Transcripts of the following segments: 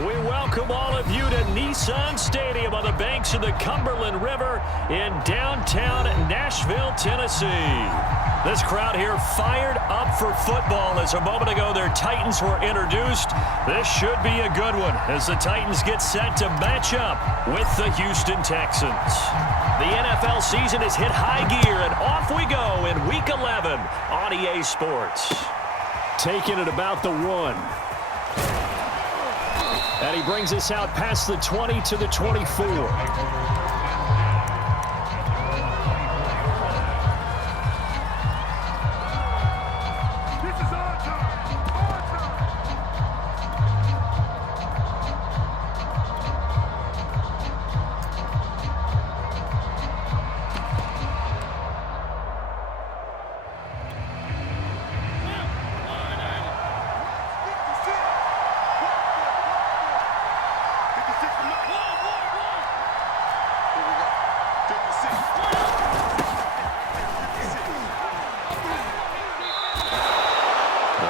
We welcome all of you to Nissan Stadium on the banks of the Cumberland River in downtown Nashville, Tennessee. This crowd here fired up for football as a moment ago their Titans were introduced. This should be a good one as the Titans get set to match up with the Houston Texans. The NFL season has hit high gear, and off we go in Week 11 on EA Sports. Taking it about the 1. And he brings us out past the 20 to the 24.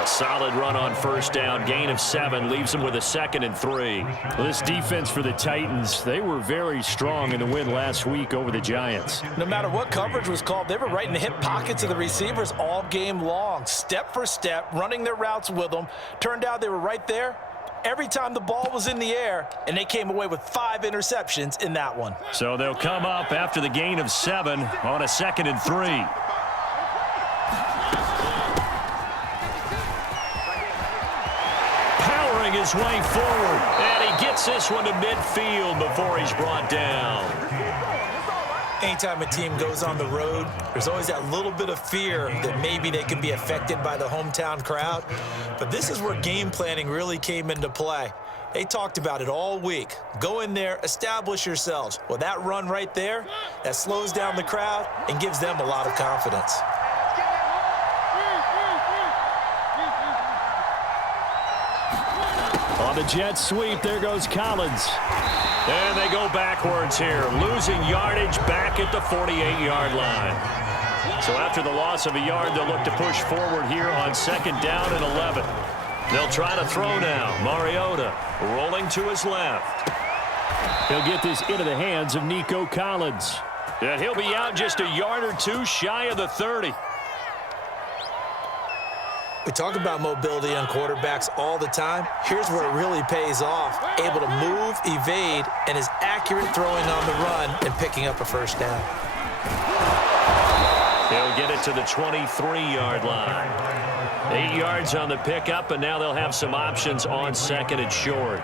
Solid run on first down. Gain of 7 leaves them with a 2nd and 3. Well, this defense for the Titans, they were very strong in the win last week over the Giants. No matter what coverage was called, they were right in the hip pockets of the receivers all game long. Step for step, running their routes with them. Turned out they were right there every time the ball was in the air, and they came away with 5 interceptions in that one. So they'll come up after the gain of 7 on a 2nd and 3. His way forward, and he gets this one to midfield before he's brought down. Anytime a team goes on the road, there's always that little bit of fear that maybe they can be affected by the hometown crowd. But this is where game planning really came into play. They talked about it all week. Go in there, establish yourselves. Well, that run right there, that slows down the crowd and gives them a lot of confidence. On the jet sweep, there goes Collins. And they go backwards here, losing yardage back at the 48-yard line. So after the loss of a yard, they'll look to push forward here on 2nd down and 11. They'll try to throw now. Mariota rolling to his left. He'll get this into the hands of Nico Collins. And he'll be out just a yard or 2 shy of the 30. We talk about mobility on quarterbacks all the time. Here's where it really pays off. Able to move, evade, and is accurate throwing on the run and picking up a first down. He'll get it to the 23-yard line. 8 yards on the pickup, and now they'll have some options on 2nd and short.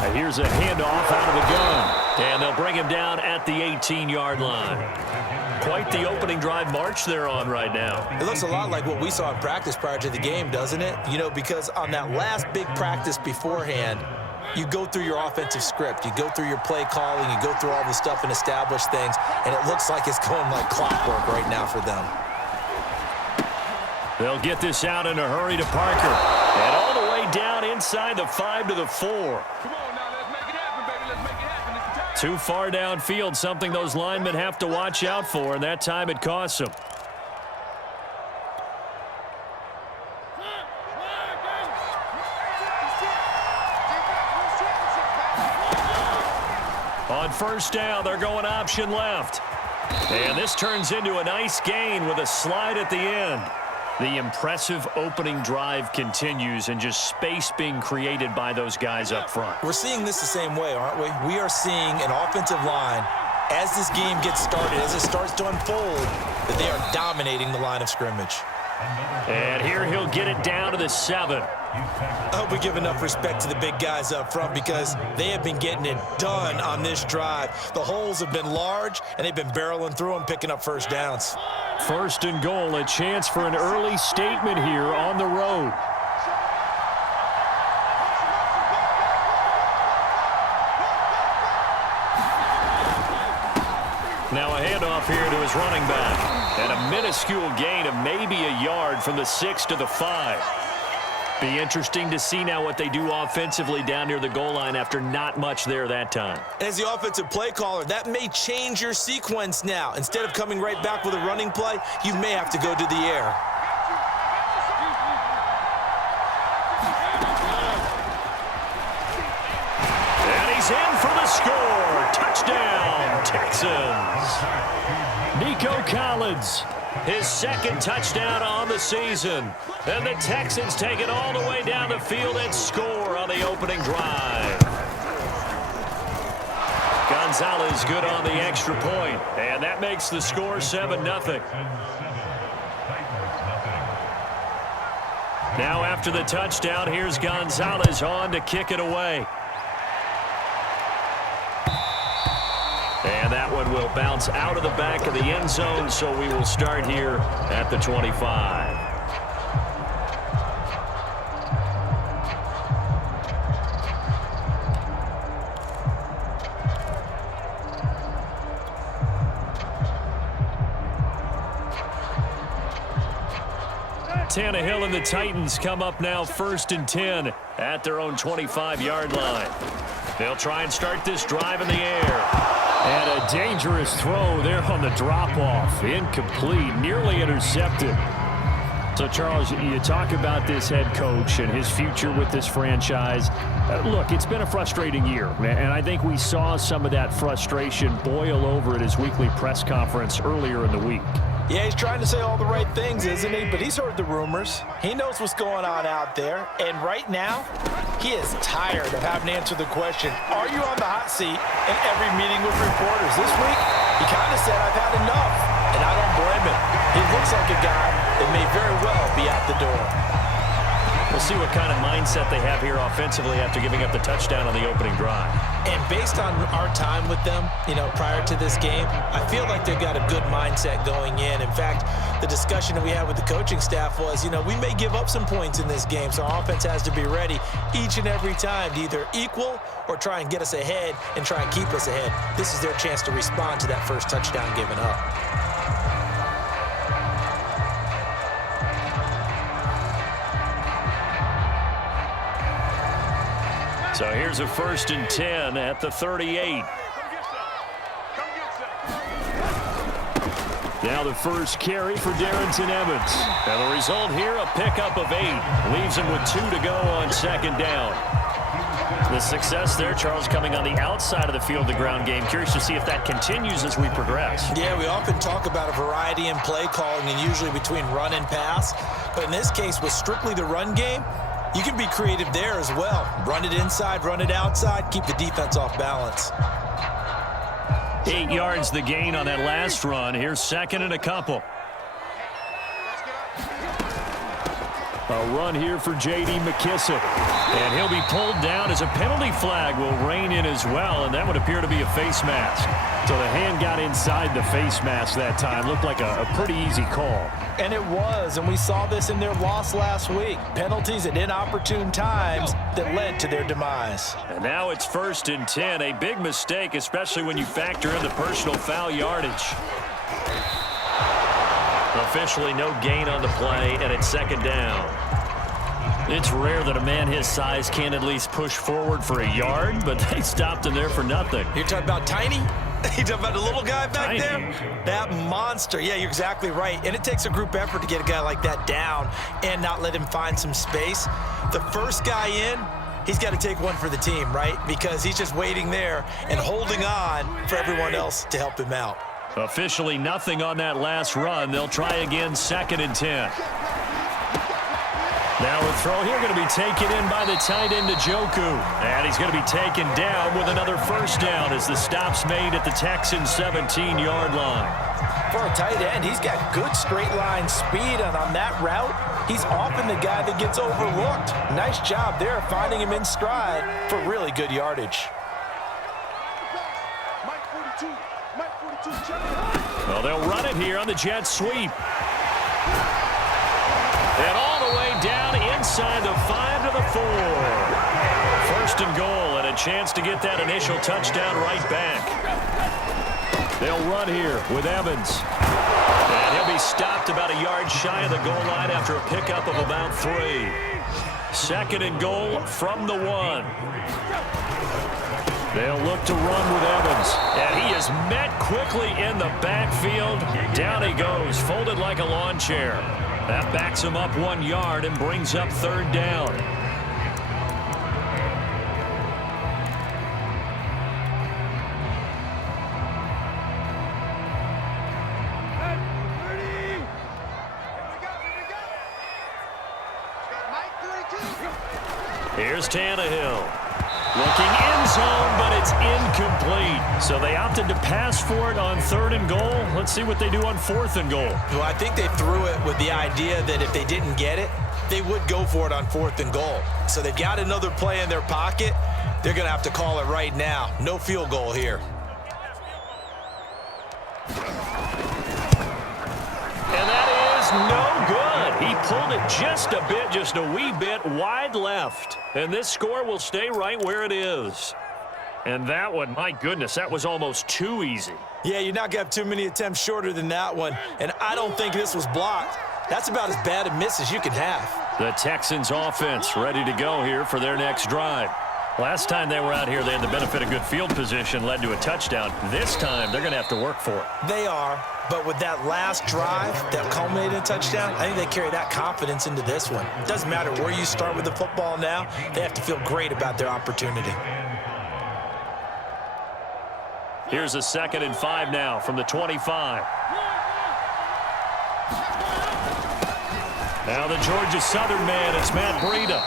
And here's a handoff out of the gun. And they'll bring him down at the 18-yard line. Quite the opening drive march they're on right now. It looks a lot like what we saw in practice prior to the game, doesn't it? You know, because on that last big practice beforehand, you go through your offensive script. You go through your play calling. You go through all the stuff and establish things. And it looks like it's going like clockwork right now for them. They'll get this out in a hurry to Parker. And all the way down inside the 5 to the 4. Too far downfield, something those linemen have to watch out for, and that time it costs them. On first down, they're going option left. And this turns into a nice gain with a slide at the end. The impressive opening drive continues, and just space being created by those guys up front. We're seeing this the same way, aren't we? We are seeing an offensive line, as this game gets started, as it starts to unfold, that they are dominating the line of scrimmage. And here he'll get it down to the 7. I hope we give enough respect to the big guys up front because they have been getting it done on this drive. The holes have been large, and they've been barreling through them, picking up first downs. 1st and goal, a chance for an early statement here on the road. Now a handoff here to his running back. And a minuscule gain of maybe a yard from the 6 to the 5. Be interesting to see now what they do offensively down near the goal line after not much there that time. As the offensive play caller, that may change your sequence now. Instead of coming right back with a running play, you may have to go to the air. And he's in for the score. Touchdown, Texans. Nico Collins, his second touchdown on the season. And the Texans take it all the way down the field and score on the opening drive. Gonzalez good on the extra point, and that makes the score 7-0. Now after the touchdown, here's Gonzalez on to kick it away. And that one will bounce out of the back of the end zone, so we will start here at the 25. Tannehill and the Titans come up now 1st and 10 at their own 25-yard line. They'll try and start this drive in the air. And a dangerous throw there on the drop-off. Incomplete, nearly intercepted. So, Charles, you talk about this head coach and his future with this franchise. Look, it's been a frustrating year, and I think we saw some of that frustration boil over at his weekly press conference earlier in the week. Yeah, he's trying to say all the right things, isn't he? But he's heard the rumors. He knows what's going on out there. And right now, he is tired of having to answer the question, are you on the hot seat in every meeting with reporters? This week, he kind of said, I've had enough. And I don't blame him. He looks like a guy that may very well be out the door. We'll see what kind of mindset they have here offensively after giving up the touchdown on the opening drive. And based on our time with them, prior to this game, I feel like they've got a good mindset going in. In fact, the discussion that we had with the coaching staff was, we may give up some points in this game, so our offense has to be ready each and every time to either equal or try and get us ahead and try and keep us ahead. This is their chance to respond to that first touchdown given up. So here's a 1st and 10 at the 38. Now the first carry for Darrington Evans. And the result here, a pickup of 8. Leaves him with 2 to go on 2nd down. The success there, Charles, coming on the outside of the field, the ground game. Curious to see if that continues as we progress. Yeah, we often talk about a variety in play calling and usually between run and pass. But in this case, with strictly the run game, you can be creative there as well. Run it inside, run it outside, keep the defense off balance. 8 yards the gain on that last run. Here's 2nd and a couple. A run here for J.D. McKissick. And he'll be pulled down as a penalty flag will rein in as well, and that would appear to be a face mask. So the hand got inside the face mask that time. Looked like a pretty easy call. And it was, and we saw this in their loss last week. Penalties at inopportune times that led to their demise. And now it's 1st and 10. A big mistake, especially when you factor in the personal foul yardage. Officially no gain on the play, and it's 2nd down. It's rare that a man his size can at least push forward for a yard, but they stopped him there for nothing. You're talking about Tiny? You talking about the little guy back there? That monster. Yeah, you're exactly right. And it takes a group effort to get a guy like that down and not let him find some space. The first guy in, he's got to take one for the team, right? Because he's just waiting there and holding on for everyone else to help him out. Officially nothing on that last run. They'll try again, 2nd and 10. Now a throw here going to be taken in by the tight end Njoku. And he's going to be taken down with another 1st down as the stop's made at the Texans' 17-yard line. For a tight end, he's got good straight line speed, and on that route, he's often the guy that gets overlooked. Nice job there finding him in stride for really good yardage. Well, they'll run it here on the jet sweep. And all the way down inside the 5 to the 4. 1st and goal, and a chance to get that initial touchdown right back. They'll run here with Evans. And he'll be stopped about a yard shy of the goal line after a pickup of about 3. Second and goal from the 1. They'll look to run with Evans. And he is met quickly in the backfield. Down he goes, folded like a lawn chair. That backs him up 1 yard and brings up third down. Here's Tannehill. Looking end zone, but it's incomplete. So they opted to pass for it on 3rd and goal. Let's see what they do on 4th and goal. Well, I think they threw it with the idea that if they didn't get it, they would go for it on 4th and goal. So they've got another play in their pocket. They're going to have to call it right now. No field goal here. And that is no good. He pulled it just a bit, just a wee bit wide left. And this score will stay right where it is. And that one, my goodness, that was almost too easy. Yeah, you're not going to have too many attempts shorter than that one. And I don't think this was blocked. That's about as bad a miss as you can have. The Texans offense ready to go here for their next drive. Last time they were out here, they had the benefit of good field position, led to a touchdown. This time, they're going to have to work for it. They are, but with that last drive that culminated in a touchdown, I think they carry that confidence into this one. It doesn't matter where you start with the football now. They have to feel great about their opportunity. Here's a 2nd and 5 now from the 25. Now the Georgia Southern man, it's Matt Breida.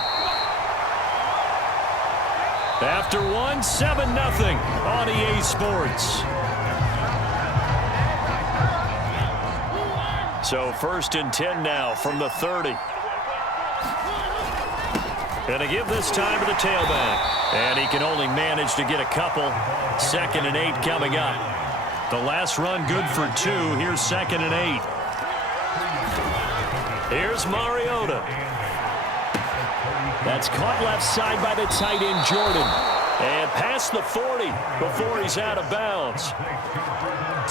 After 7-0 on EA Sports. So 1st and 10 now from the 30. Gonna give this time to the tailback. And he can only manage to get a couple. 2nd and 8 coming up. The last run good for 2. Here's 2nd and 8. Here's Mariota. That's caught left side by the tight end, Jordan. And past the 40 before he's out of bounds.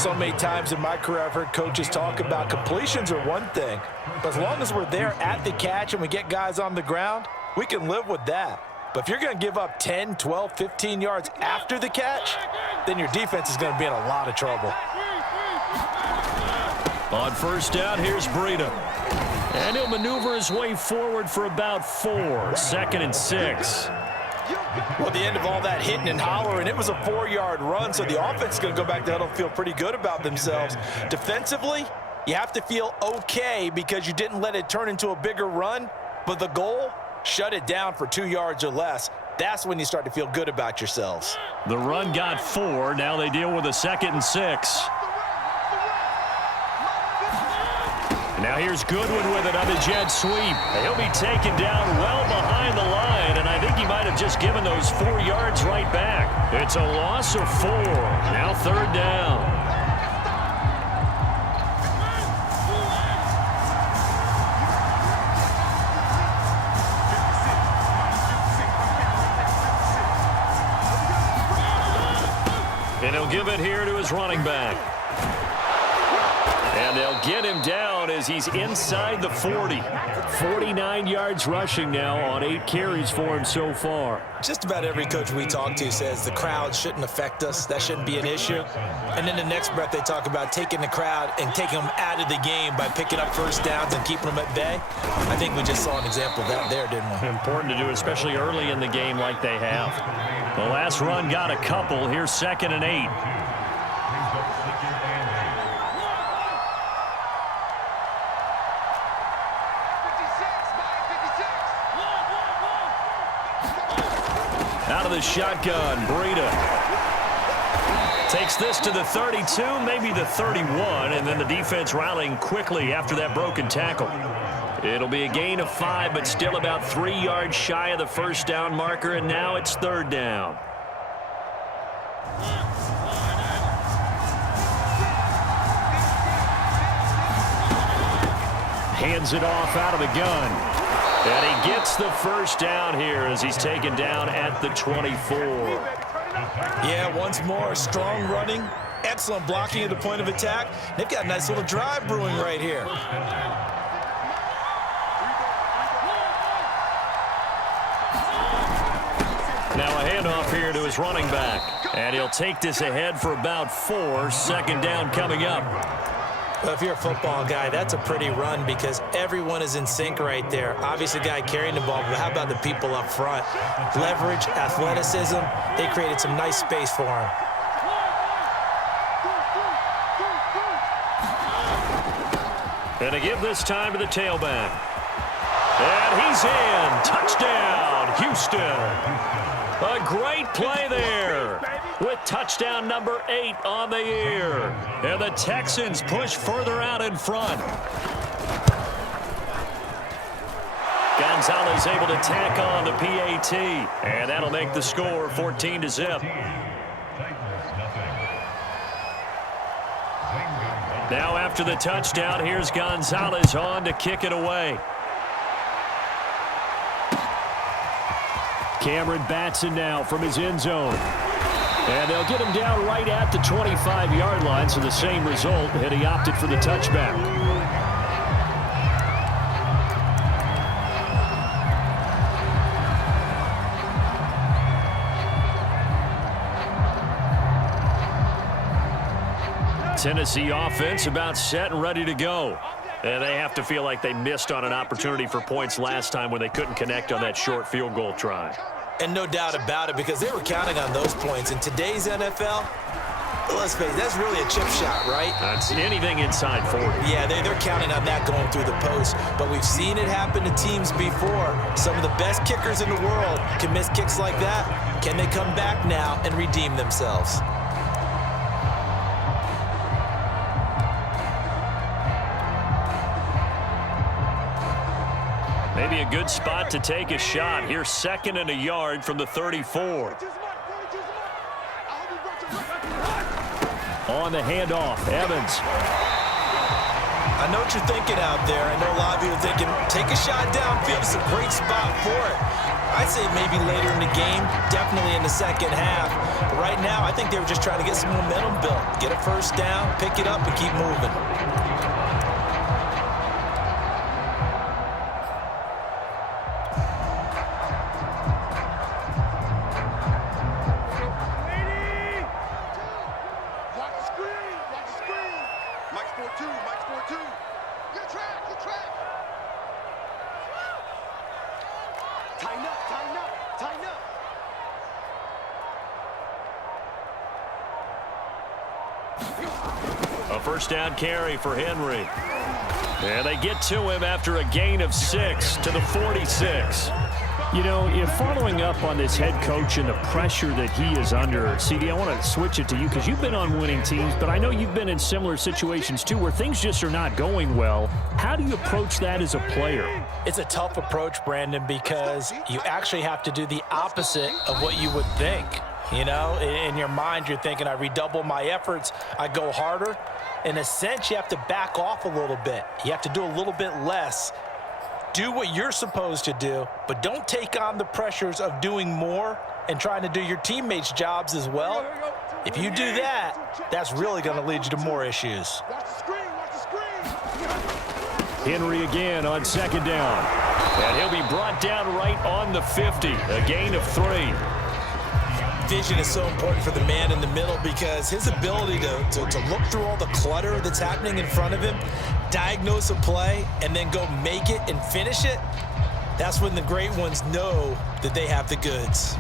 So many times in my career, I've heard coaches talk about completions are one thing. But as long as we're there at the catch and we get guys on the ground, we can live with that. But if you're going to give up 10, 12, 15 yards after the catch, then your defense is going to be in a lot of trouble. On 1st down, here's Breida. And he'll maneuver his way forward for about 4. 2nd and 6. Well, at the end of all that hitting and hollering, it was a 4-yard run, so the offense is going to go back to huddle and feel pretty good about themselves. Defensively, you have to feel okay because you didn't let it turn into a bigger run, but the goal, shut it down for 2 yards or less. That's when you start to feel good about yourselves. The run got 4. Now they deal with a 2nd and 6. Now here's Goodwin with it on the jet sweep. He'll be taken down well behind the line, and I think he might have just given those 4 yards right back. It's a loss of 4. Now 3rd down. And he'll give it here to his running back. And they'll get him down as he's inside the 40. 49 yards rushing now on 8 carries for him so far. Just about every coach we talk to says the crowd shouldn't affect us. That shouldn't be an issue. And then the next breath they talk about taking the crowd and taking them out of the game by picking up 1st downs and keeping them at bay. I think we just saw an example of that there, didn't we? Important to do, especially early in the game like they have. The last run got a couple. Here's 2nd and 8. Out of the shotgun, Breida takes this to the 32, maybe the 31, and then the defense rallying quickly after that broken tackle. It'll be a gain of 5, but still about 3 yards shy of the 1st down marker, and now it's 3rd down. Hands it off out of the gun. And he gets the 1st down here as he's taken down at the 24. Yeah, once more, strong running, excellent blocking at the point of attack. They've got a nice little drive brewing right here. Now a handoff here to his running back. And he'll take this ahead for about 4. Second down coming up. Well, if you're a football guy, that's a pretty run because everyone is in sync right there. Obviously, the guy carrying the ball, but how about the people up front? Leverage, athleticism, they created some nice space for him. And to give this time to the tailback. And he's in. Touchdown, Houston. A great play there with touchdown number 8 on the year. And the Texans push further out in front. Gonzalez able to tack on the PAT. And that'll make the score 14-0. Now after the touchdown, here's Gonzalez on to kick it away. Cameron Batson now from his end zone. And they'll get him down right at the 25-yard line, so the same result, and he opted for the touchback. Tennessee offense about set and ready to go. And they have to feel like they missed on an opportunity for points last time when they couldn't connect on that short field goal try. And no doubt about it, because they were counting on those points. In today's NFL, let's face it, that's really a chip shot, right? That's anything inside 40. Yeah, they're counting on that going through the post. But we've seen it happen to teams before. Some of the best kickers in the world can miss kicks like that. Can they come back now and redeem themselves? Maybe a good spot to take a shot. Here's 2nd and a yard from the 34. On the handoff, Evans. I know what you're thinking out there. I know a lot of you are thinking, take a shot downfield. It's a great spot for it. I'd say maybe later in the game, definitely in the second half. But right now, I think they were just trying to get some momentum built. Get a first down, pick it up, and keep moving. A first down carry for Henry. And they get to him after a gain of 6 to the 46. You know, if following up on this head coach and the pressure that he is under, CD, I want to switch it to you because you've been on winning teams, but I know you've been in similar situations too where things just are not going well. How do you approach that as a player? It's a tough approach, Brandon, because you actually have to do the opposite of what you would think. You know, in your mind, you're thinking, I redouble my efforts, I go harder. In a sense, you have to back off a little bit. You have to do a little bit less. Do what you're supposed to do, but don't take on the pressures of doing more and trying to do your teammates' jobs as well. If you do that, that's really going to lead you to more issues. Henry again on 2nd down. And he'll be brought down right on the 50, a gain of 3. Vision is so important for the man in the middle because his ability to look through all the clutter that's happening in front of him, diagnose a play, and then go make it and finish it, that's when the great ones know that they have the goods.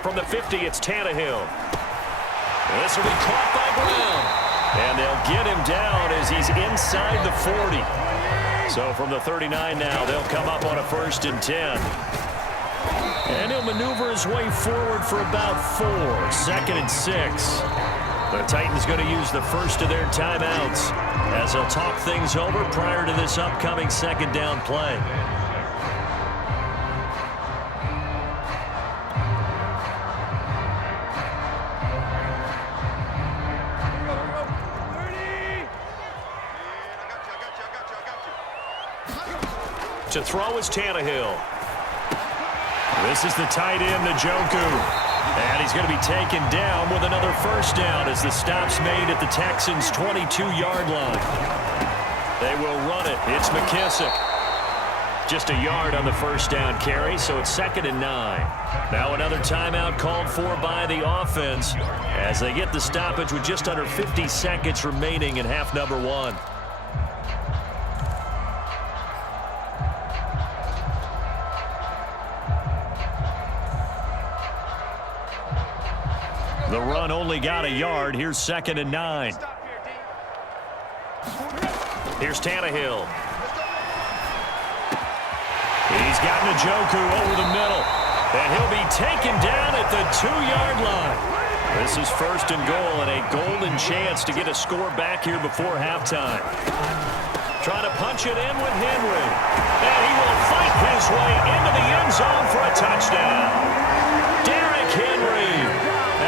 From the 50, it's Tannehill. This will be caught by Brown. And they'll get him down as he's inside the 40. So from the 39 now, they'll come up on a 1st and 10. And he'll maneuver his way forward for about 4. 2nd and 6. The Titans going to use the first of their timeouts as they'll talk things over prior to this upcoming 2nd down play. To throw is Tannehill. This is the tight end, Njoku. And he's going to be taken down with another first down as the stop's made at the Texans' 22-yard line. They will run it. It's McKissick. Just a yard on the first down carry, so it's 2nd and 9. Now another timeout called for by the offense as they get the stoppage with just under 50 seconds remaining in half number 1. The run only got a yard. Here's 2nd and 9. Here's Tannehill. He's got Njoku over the middle. And he'll be taken down at the 2-yard line. This is 1st and goal and a golden chance to get a score back here before halftime. Trying to punch it in with Henry. And he will fight his way into the end zone for a touchdown. Derrick Henry.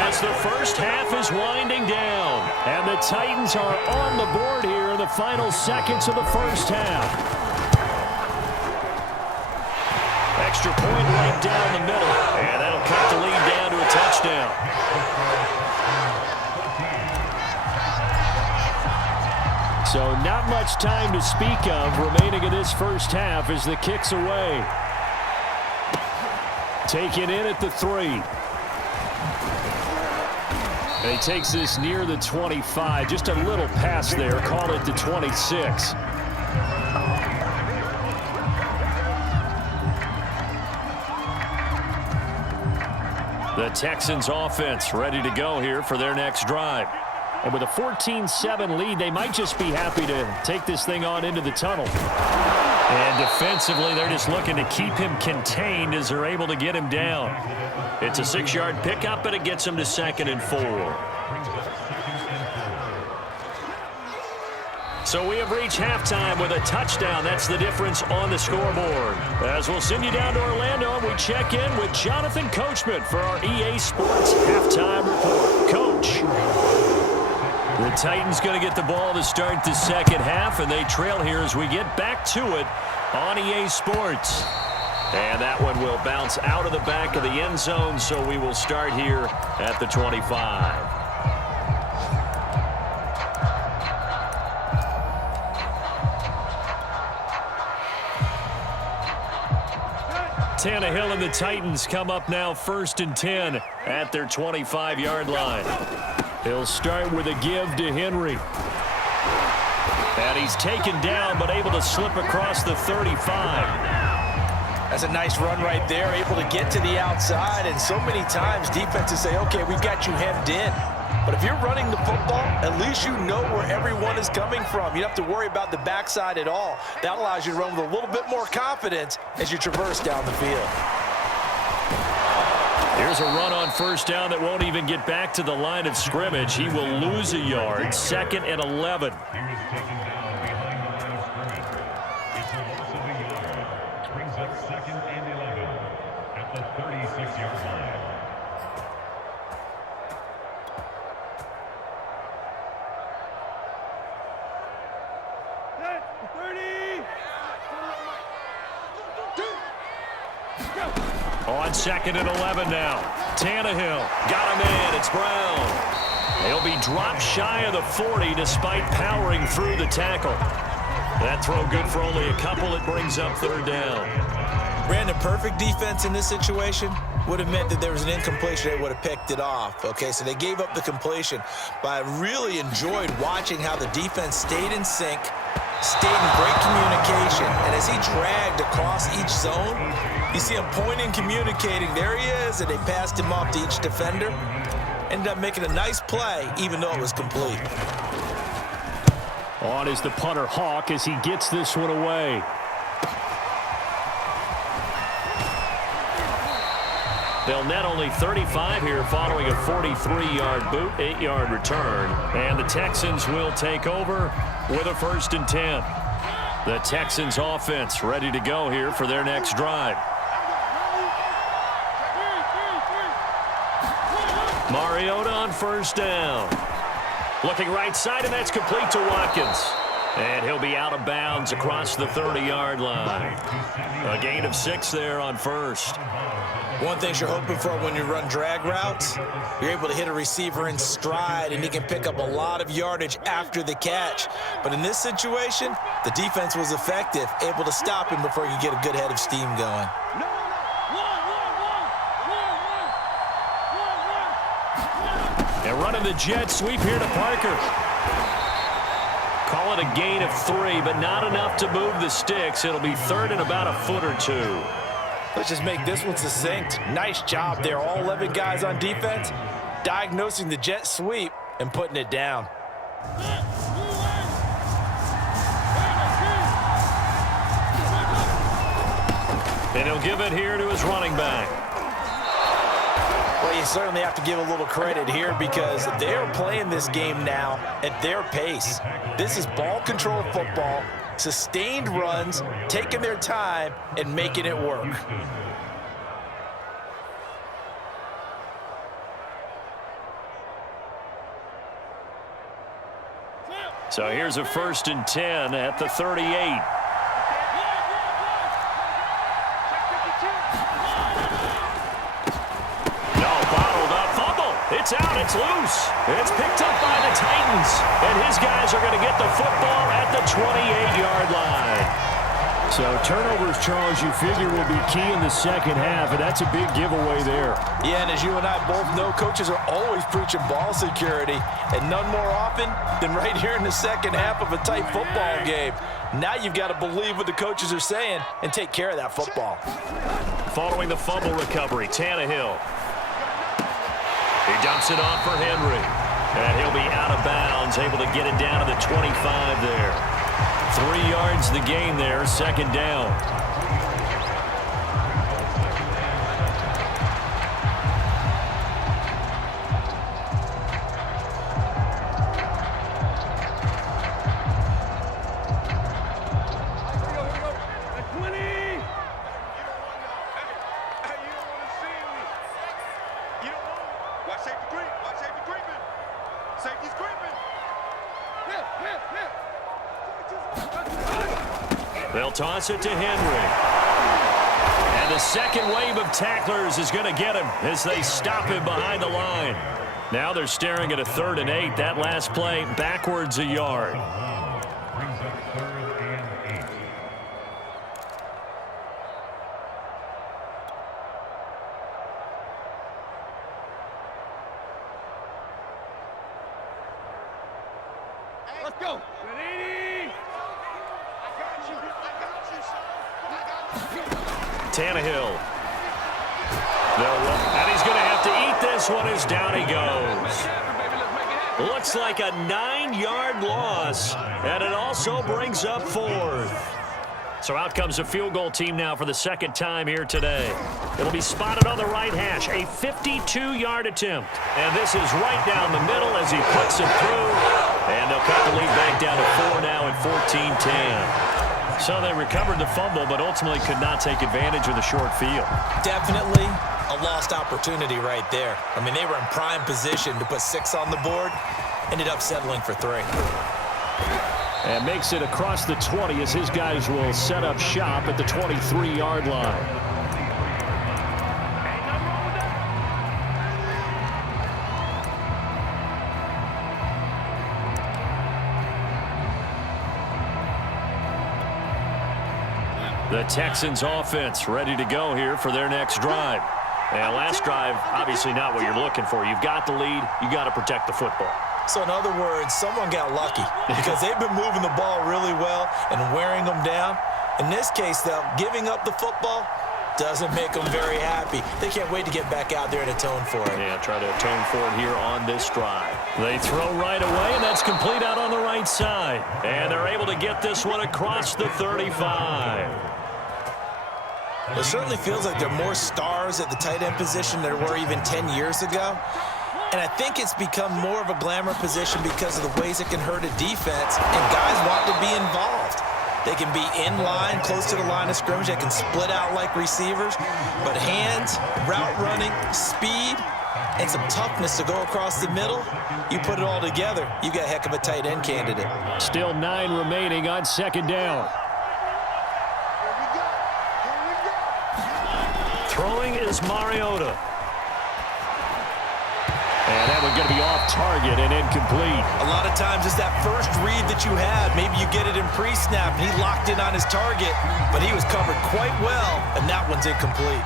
As the first half is winding down. And the Titans are on the board here in the final seconds of the first half. Extra point right down the middle. And that'll cut the lead down to a touchdown. So not much time to speak of remaining in this first half as the kick's away. Taken in at the 3. And he takes this near the 25. Just a little pass there. Call it the 26. The Texans offense ready to go here for their next drive. And with a 14-7 lead, they might just be happy to take this thing on into the tunnel. And defensively, they're just looking to keep him contained as they're able to get him down. It's a 6-yard pickup, and it gets him to 2nd and 4. So we have reached halftime with a touchdown. That's the difference on the scoreboard. As we'll send you down to Orlando, we check in with Jonathan Coachman for our EA Sports Halftime Report. Coach. The Titans going to get the ball to start the second half, and they trail here as we get back to it on EA Sports. And that one will bounce out of the back of the end zone, so we will start here at the 25. Tannehill and the Titans come up now 1st and 10 at their 25-yard line. He'll start with a give to Henry. And he's taken down, but able to slip across the 35. That's a nice run right there, able to get to the outside. And so many times defenses say, okay, we've got you hemmed in. But if you're running the football, at least you know where everyone is coming from. You don't have to worry about the backside at all. That allows you to run with a little bit more confidence as you traverse down the field. Here's a run on first down that won't even get back to the line of scrimmage. He will lose a yard. 2nd and 11. Brings up 2nd and 11 at the 36-yard line. On 2nd and 11 now. Tannehill got him in. It's Brown. He'll be dropped shy of the 40 despite powering through the tackle. That throw good for only a couple. It brings up 3rd down. Brandon, perfect defense in this situation would have meant that there was an incompletion. They would have picked it off. Okay, so they gave up the completion. But I really enjoyed watching how the defense stayed in sync, stayed in great communication. And as he dragged across each zone, you see him pointing, communicating. There he is, and they passed him off to each defender. Ended up making a nice play, even though it was complete. On is the punter Hawk as he gets this one away. They'll net only 35 here following a 43-yard boot, 8-yard return. And the Texans will take over with a 1st and 10. The Texans offense ready to go here for their next drive. Mariota on first down. Looking right side, and that's complete to Watkins. And he'll be out of bounds across the 30-yard line. A gain of 6 there on first. One thing you're hoping for when you run drag routes, you're able to hit a receiver in stride, and he can pick up a lot of yardage after the catch. But in this situation, the defense was effective, able to stop him before he could get a good head of steam going. And running the jet sweep here to Parker. Call it a gain of 3, but not enough to move the sticks. It'll be third and about a foot or 2. Let's just make this one succinct. Nice job there, all 11 guys on defense, diagnosing the jet sweep and putting it down. And he'll give it here to his running back. Well, you certainly have to give a little credit here because they're playing this game now at their pace. This is ball control football, sustained runs, taking their time and making it work. So here's a 1st and 10 at the 38. It's out, it's loose. It's picked up by the Titans. And his guys are going to get the football at the 28-yard line. So turnovers, Charles, you figure will be key in the second half, and that's a big giveaway there. Yeah, and as you and I both know, coaches are always preaching ball security, and none more often than right here in the second half of a tight football game. Now you've got to believe what the coaches are saying and take care of that football. Following the fumble recovery, Tannehill. He dumps it off for Henry. And he'll be out of bounds, able to get it down to the 25 there. 3 yards the gain there, 2nd down. They'll toss it to Henry. And the second wave of tacklers is going to get him as they stop him behind the line. Now they're staring at a 3rd and 8. That last play backwards a yard. Brings up 3rd and 8. Let's go. Tannehill. And he's going to have to eat this one as down he goes. Looks like a 9-yard loss, and it also brings up 4th. So out comes a field goal team now for the 2nd time here today. It'll be spotted on the right hash, a 52-yard attempt. And this is right down the middle as he puts it through. And they'll cut the lead back down to 4 now at 14-10. So they recovered the fumble, but ultimately could not take advantage of the short field. Definitely a lost opportunity right there. I mean, they were in prime position to put 6 on the board, ended up settling for 3. And makes it across the 20 as his guys will set up shop at the 23-yard line. The Texans offense ready to go here for their next drive. And last drive, obviously not what you're looking for. You've got the lead. You got to protect the football. So in other words, someone got lucky because they've been moving the ball really well and wearing them down. In this case, though, giving up the football doesn't make them very happy. They can't wait to get back out there and atone for it. Yeah, try to atone for it here on this drive. They throw right away, and that's complete out on the right side. And they're able to get this one across the 35. It certainly feels like there are more stars at the tight end position than there were even 10 years ago. And I think it's become more of a glamour position because of the ways it can hurt a defense, and guys want to be involved. They can be in line, close to the line of scrimmage. They can split out like receivers. But hands, route running, speed, and some toughness to go across the middle. You put it all together, you got a heck of a tight end candidate. Still 9 remaining on second down. Throwing is Mariota. And that one's going to be off target and incomplete. A lot of times it's that first read that you have. Maybe you get it in pre-snap, and he locked in on his target, but he was covered quite well, and that one's incomplete.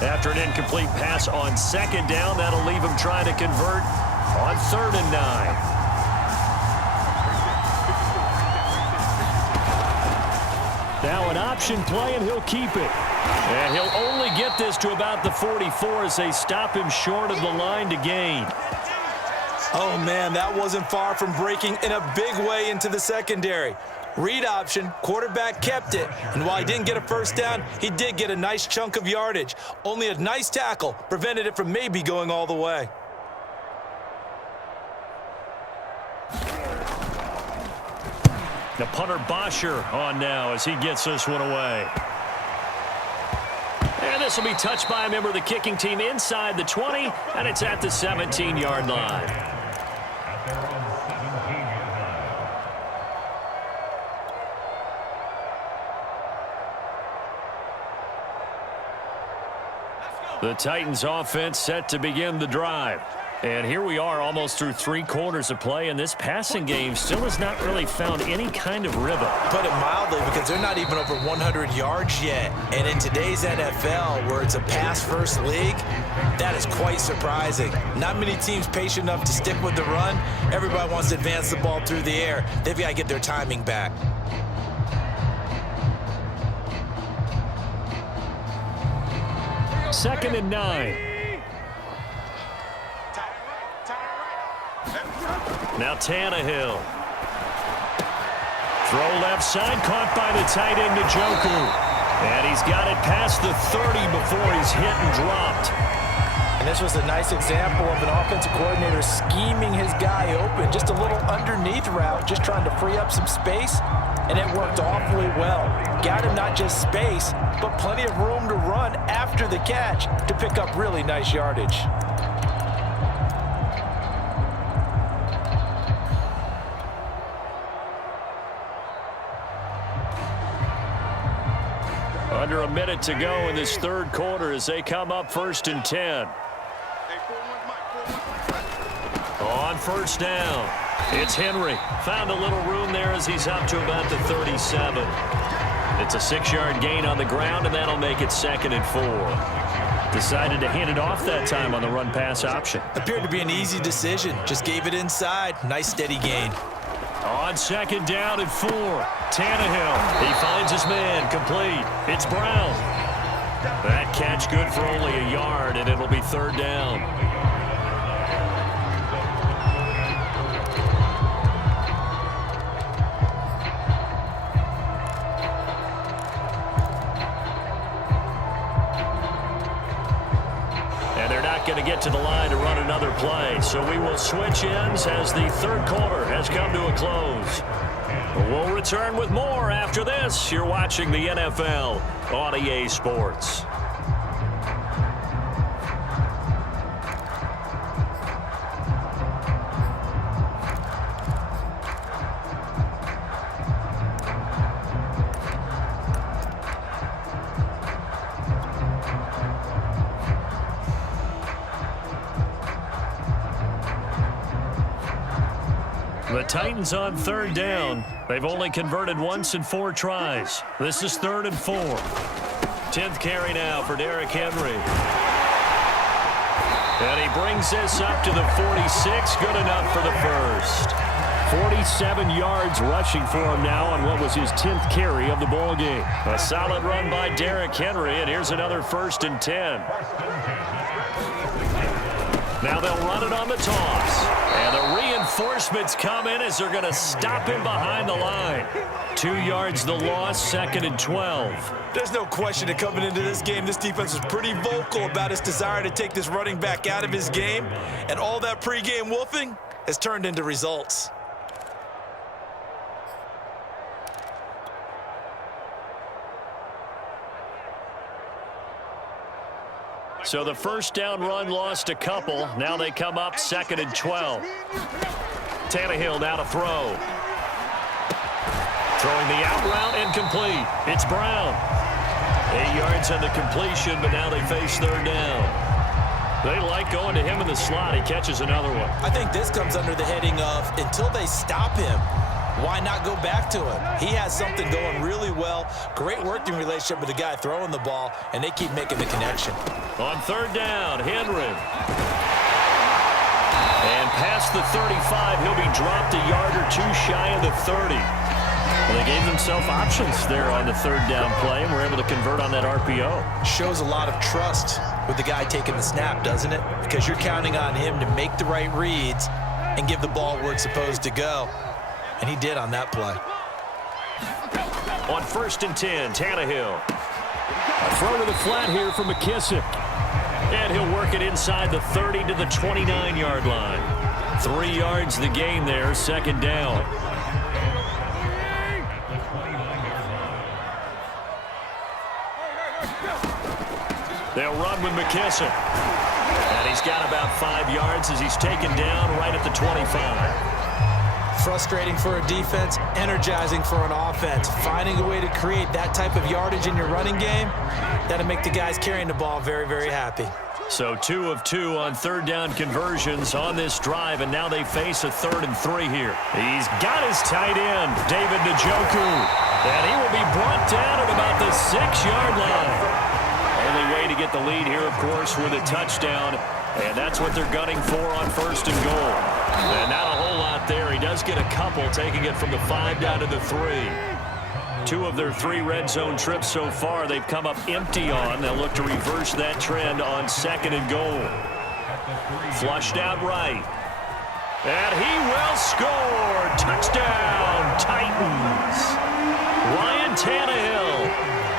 After an incomplete pass on second down, that'll leave him trying to convert on 3rd and 9. Now an option play, and he'll keep it. And he'll only get this to about the 44 as they stop him short of the line to gain. Oh, man, that wasn't far from breaking in a big way into the secondary. Read option, quarterback kept it, and while he didn't get a first down, he did get a nice chunk of yardage. Only a nice tackle prevented it from maybe going all the way. The punter Bosher on now as he gets this one away. And this will be touched by a member of the kicking team inside the 20, and it's at the 17-yard line. The Titans offense set to begin the drive. And here we are almost through 3 quarters of play, and this passing game still has not really found any kind of rhythm. Put it mildly, because they're not even over 100 yards yet. And in today's NFL, where it's a pass-first league, that is quite surprising. Not many teams patient enough to stick with the run. Everybody wants to advance the ball through the air. They've got to get their timing back. Second and 9. Now Tannehill. Throw left side, caught by the tight end Njoku. And he's got it past the 30 before he's hit and dropped. And this was a nice example of an offensive coordinator scheming his guy open. Just a little underneath route, just trying to free up some space. And it worked awfully well. Got him not just space, but plenty of room to run after the catch to pick up really nice yardage. Under a minute to go in this 3rd quarter as they come up 1st and 10. On 1st down, it's Henry. Found a little room there as he's up to about the 37. It's a 6-yard gain on the ground, and that'll make it 2nd and 4. Decided to hand it off that time on the run-pass option. Appeared to be an easy decision. Just gave it inside. Nice steady gain. On 2nd down and 4, Tannehill. He finds his man, complete. It's Brown. That catch good for only a yard, and it'll be 3rd down. And they're not going to get to the line to run another play, so we will switch ends as the 3rd quarter has come to a close. We'll return with more after this. You're watching the NFL on EA Sports. The Titans on 3rd down. They've only converted once in 4 tries. This is 3rd and 4. 10th carry now for Derrick Henry. And he brings this up to the 46. Good enough for the first. 47 yards rushing for him now on what was his 10th carry of the ball game. A solid run by Derrick Henry, and here's another 1st and 10. Now they'll run it on the toss. And the reinforcements come in as they're going to stop him behind the line. 2 yards the loss, 2nd and 12. There's no question that coming into this game, this defense was pretty vocal about its desire to take this running back out of his game. And all that pregame wolfing has turned into results. So the first down run lost a couple. Now they come up 2nd and 12. Tannehill now to throw. Throwing the out route incomplete. It's Brown. 8 yards on the completion, but now they face 3rd down. They like going to him in the slot. He catches another one. I think this comes under the heading of until they stop him, why not go back to him? He has something going really well. Great working relationship with the guy throwing the ball, and they keep making the connection. On 3rd down, Henry. And past the 35, he'll be dropped a yard or two shy of the 30. Well, they gave themselves options there on the 3rd down play and were able to convert on that RPO. Shows a lot of trust with the guy taking the snap, doesn't it? Because you're counting on him to make the right reads and give the ball where it's supposed to go. And he did on that play. On 1st and 10, Tannehill. A throw to the flat here for McKissick. And he'll work it inside the 30 to the 29-yard line. 3 yards the gain there, 2nd down. They'll run with McKissick. And he's got about 5 yards as he's taken down right at the 25. Frustrating for a defense, energizing for an offense. Finding a way to create that type of yardage in your running game, that'll make the guys carrying the ball very, very happy. So 2 of 2 on 3rd down conversions on this drive, and now they face a 3rd and 3 here. He's got his tight end, David Njoku, and he will be brought down at about the 6-yard line. Only way to get the lead here, of course, with a touchdown, and that's what they're gunning for on 1st and goal. And not a whole lot there. He does get a couple, taking it from the 5 down to the 3. 2 of their 3 red zone trips so far they've come up empty on. They'll look to reverse that trend on 2nd and goal. Flushed out right. And he will score. Touchdown, Titans. Ryan Tannehill,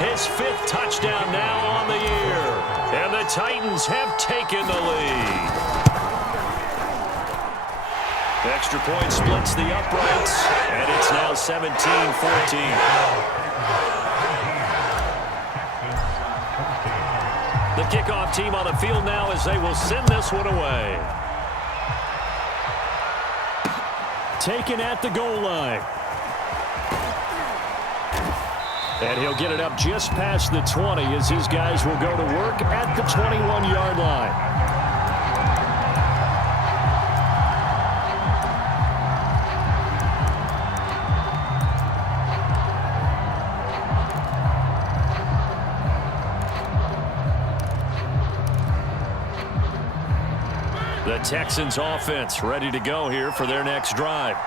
his 5th touchdown now on the year. And the Titans have taken the lead. Extra point splits the uprights, and it's now 17-14. The kickoff team on the field now as they will send this one away. Taken at the goal line. And he'll get it up just past the 20 as his guys will go to work at the 21-yard line. The Texans offense ready to go here for their next drive.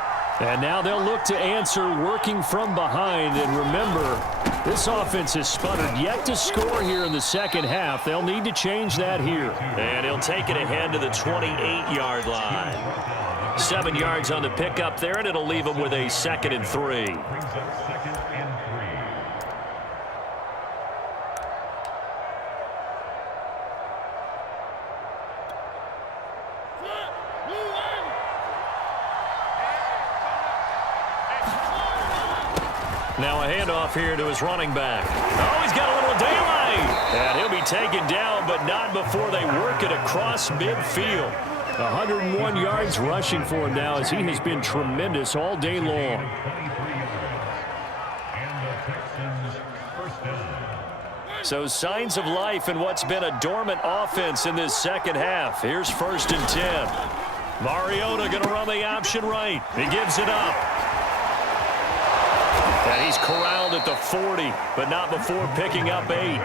And now they'll look to answer working from behind. And remember, this offense has sputtered yet to score here in the 2nd half. They'll need to change that here. And he'll take it ahead to the 28-yard line. 7 yards on the pickup there, and it'll leave him with a 2nd and 3. Now a handoff here to his running back. Oh, he's got a little daylight. And he'll be taken down, but not before they work it across midfield. 101 yards rushing for him now as he has been tremendous all day long. So signs of life in what's been a dormant offense in this 2nd half. Here's 1st and 10. Mariota going to run the option right. He gives it up. And he's corralled at the 40, but not before picking up 8.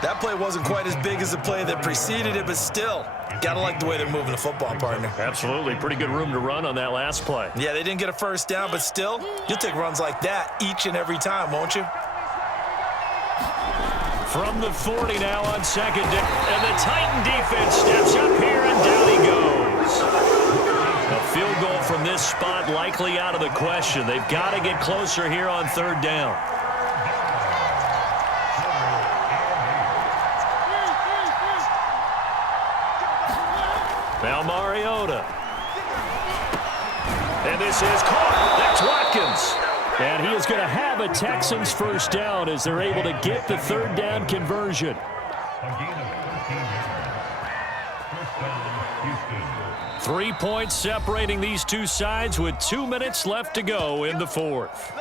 That play wasn't quite as big as the play that preceded it, but still, got to like the way they're moving the football, partner. Absolutely. Pretty good room to run on that last play. Yeah, they didn't get a 1st down, but still, you'll take runs like that each and every time, won't you? From the 40 now on 2nd down. And the Titan defense steps up here, and down he goes. A field goal from this spot likely out of the question. They've got to get closer here on 3rd down. Now Mariota. And this is caught. That's Watkins. And he is going to have a Texans first down as they're able to get the third down conversion. A gain of 14 yards. First down, Houston. 3 points separating these two sides with 2 minutes left to go in the fourth.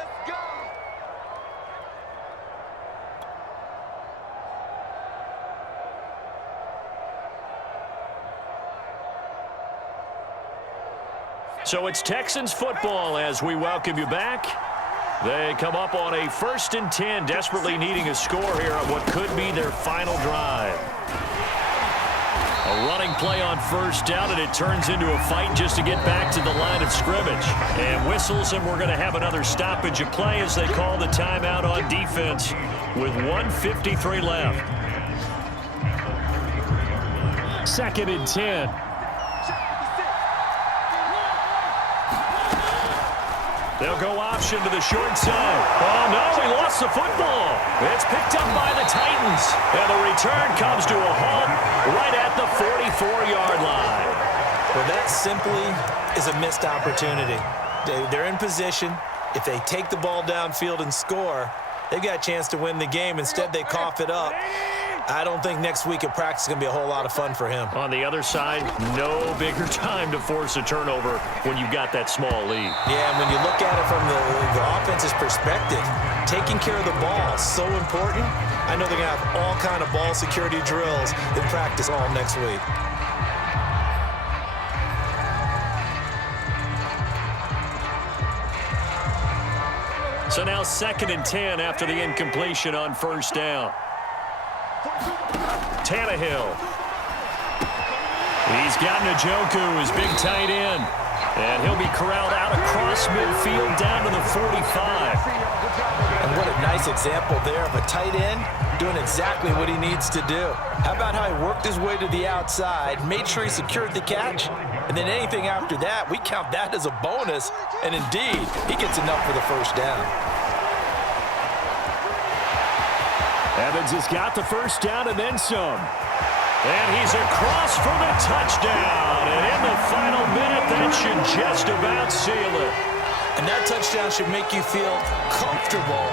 So it's Texans football as we welcome you back. They come up on a 1st and 10, desperately needing a score here on what could be their final drive. A running play on first down, and it turns into a fight just to get back to the line of scrimmage. And whistles, and we're going to have another stoppage of play as they call the timeout on defense with 1:53 left. 2nd and 10. They'll go option to the short side. Oh, no, he lost the football. It's picked up by the Titans. And the return comes to a halt right at the 44-yard line. Well, that simply is a missed opportunity. They're in position. If they take the ball downfield and score, they've got a chance to win the game. Instead, they cough it up. I don't think next week at practice is going to be a whole lot of fun for him. On the other side, no bigger time to force a turnover when you've got that small lead. Yeah, and when you look at it from the offense's perspective, taking care of the ball is so important. I know they're going to have all kind of ball security drills in practice all next week. So now 2nd and 10 after the incompletion on first down. Tannehill. He's got Njoku, his big tight end. And he'll be corralled out across midfield down to the 45. And what a nice example there of a tight end doing exactly what he needs to do. How about how he worked his way to the outside, made sure he secured the catch, and then anything after that, we count that as a bonus. And indeed, he gets enough for the first down. Evans has got the first down and then some. And he's across for the touchdown. And in the final minute, that should just about seal it. And that touchdown should make you feel comfortable.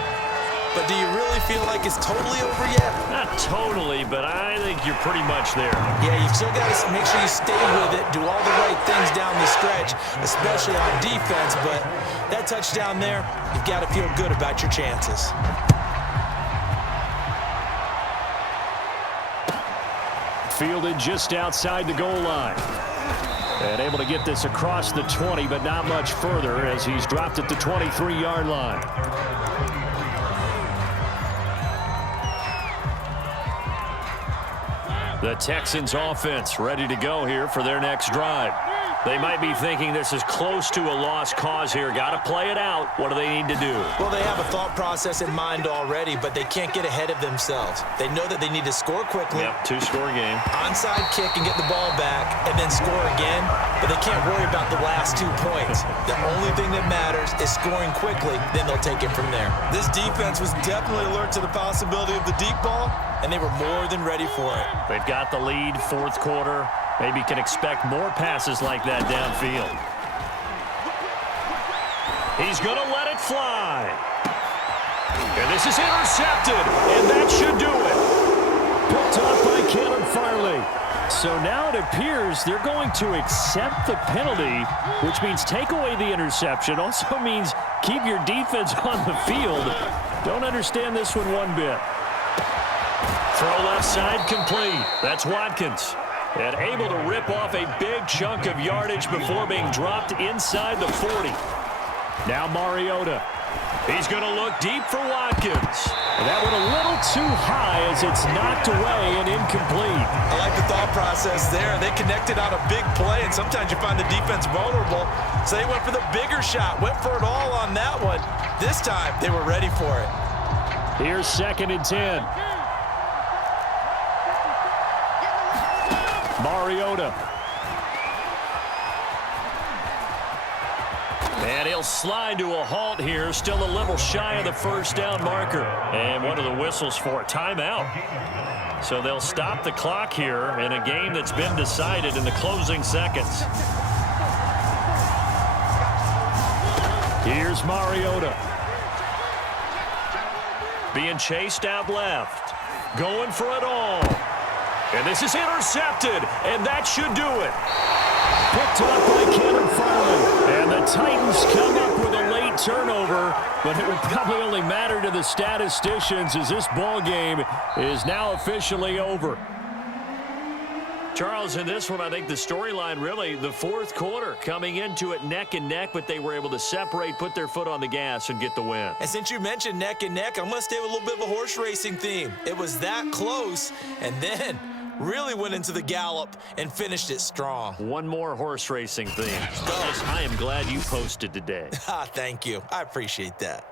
But do you really feel like it's totally over yet? Not totally, but I think you're pretty much there. Yeah, you've still got to make sure you stay with it, do all the right things down the stretch, especially on defense. But that touchdown there, you've got to feel good about your chances. Fielded just outside the goal line. And able to get this across the 20, but not much further as he's dropped at the 23-yard line. The Texans offense ready to go here for their next drive. They might be thinking this is close to a lost cause here. Got to play it out. What do they need to do? Well, they have a thought process in mind already, but they can't get ahead of themselves. They know that they need to score quickly. Yep, two-score game. Onside kick and get the ball back and then score again, but they can't worry about the last 2 points. The only thing that matters is scoring quickly, then they'll take it from there. This defense was definitely alert to the possibility of the deep ball, and they were more than ready for it. They've got the lead, fourth quarter. Maybe can expect more passes like that downfield. He's going to let it fly. And this is intercepted, and that should do it. Picked off by Caleb Farley. So now it appears they're going to accept the penalty, which means take away the interception. Also means keep your defense on the field. Don't understand this one bit. Throw left side complete. That's Watkins. And able to rip off a big chunk of yardage before being dropped inside the 40. Now Mariota. He's going to look deep for Watkins. And that went a little too high as it's knocked away and incomplete. I like the thought process there. They connected on a big play, and sometimes you find the defense vulnerable. So they went for the bigger shot, went for it all on that one. This time, they were ready for it. Here's 2nd and 10. Mariota. And he'll slide to a halt here, still a little shy of the first down marker. And what are the whistles for? Timeout. So they'll stop the clock here in a game that's been decided in the closing seconds. Here's Mariota. Being chased out left. Going for it all. And this is intercepted, and that should do it. Picked up by Kevin Farley. And the Titans come up with a late turnover, but it will probably only matter to the statisticians as this ball game is now officially over. Charles, in this one, I think the storyline really, the fourth quarter, coming into it neck and neck, but they were able to separate, put their foot on the gas, and get the win. And since you mentioned neck and neck, I'm going to stay with a little bit of a horse racing theme. It was that close, and then really went into the gallop and finished it strong. One more horse racing theme. I am glad you posted today. Thank you. I appreciate that.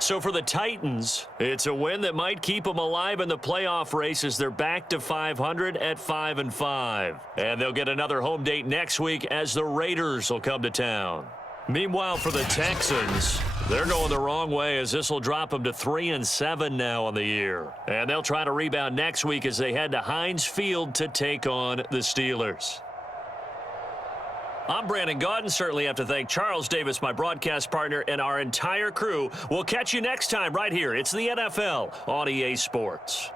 So for the Titans, it's a win that might keep them alive in the playoff race as they're back to 500 at 5-5. And they'll get another home date next week as the Raiders will come to town. Meanwhile, for the Texans, they're going the wrong way as this will drop them to 3-7 now on the year. And they'll try to rebound next week as they head to Heinz Field to take on the Steelers. I'm Brandon Gaudin. Certainly have to thank Charles Davis, my broadcast partner, and our entire crew. We'll catch you next time right here. It's the NFL on EA Sports.